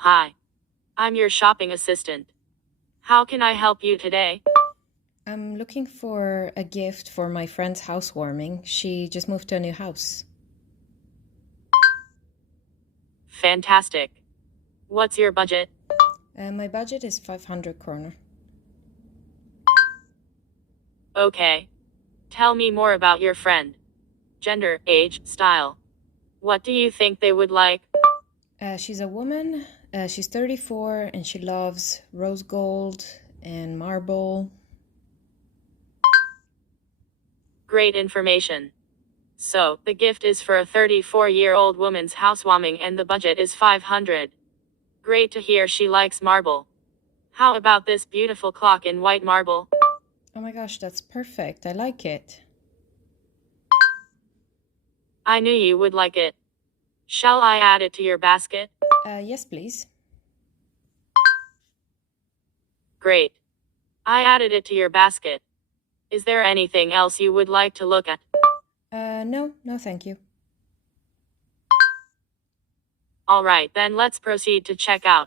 Hi, I'm your shopping assistant. How can I help you today? I'm looking for a gift for my friend's housewarming. She just moved to a new house. Fantastic. What's your budget? My budget is 500 kroner. Okay. Tell me more about your friend. Gender, age, style. What do you think they would like? She's a woman. She's 34 and she loves rose gold and marble. Great information. So, the gift is for a 34-year-old woman's housewarming and the budget is 500. Great to hear she likes marble. How about this beautiful clock in white marble? Oh my gosh, that's perfect. I like it. I knew you would like it. Shall I add it to your basket? Yes, please. Great. I added it to your basket. Is there anything else you would like to look at? No, thank you. Alright, then let's proceed to checkout.